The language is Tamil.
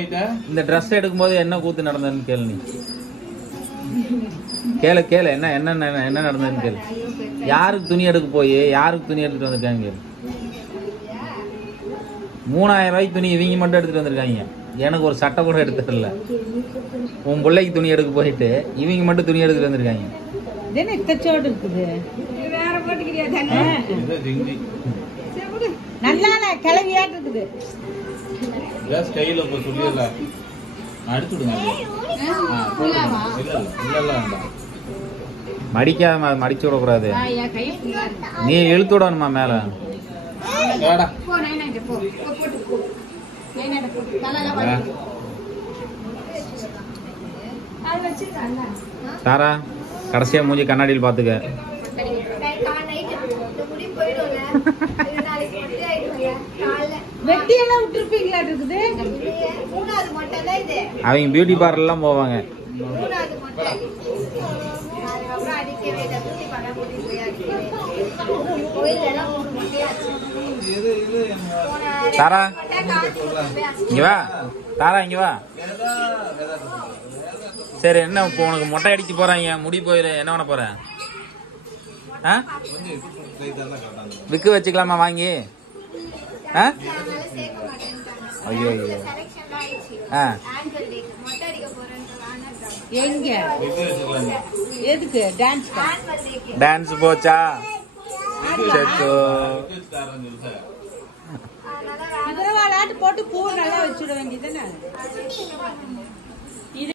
இந்த ட்ரெஸ் எடுக்கும்போது என்ன கூத்து நடந்ததுன்னு கேளு நீ. கேளு என்ன என்ன என்ன நடந்ததுன்னு கேளு. யாருக்கு துணி எடுக்க போய் யாருக்கு துணி எடுத்துட்டு வந்திருக்காங்க கேளு. 3000 ரூபாய்க்கு துணி இவங்க மட்டும் எடுத்துட்டு வந்திருக்காங்க. எனக்கு ஒரு சட்டை கூட எடுத்துடல. உன் பிள்ளைக்கு துணி எடுக்க போயிட்டு இவங்க மட்டும் துணி எடுத்துட்டு வந்திருக்காங்க. நல்லா கிளவியாட்டு இருக்குது. மடிக்காம மடிச்சு விடக்கூடாது. நீ இழுத்து விடணுமா மேல. தாரா கடைசியா மூஞ்சி கண்ணாடியில் பாத்துக்க. அவங்க பியூட்டி பார்லர் எல்லாம் போவாங்க. தாரா இங்க வா. தாரா இங்க வா. சரி என்ன இப்போ உனக்கு மொட்டை அடிச்சு போறாங்க, முடி போயிரு, என்ன பண்ண போற? விக்கு வச்சுக்கலாமா வாங்கி? ஐயோ டான்ஸ் போச்சா? போட்டு பூ நல்லா வச்சுட வேண்டியதுன்னு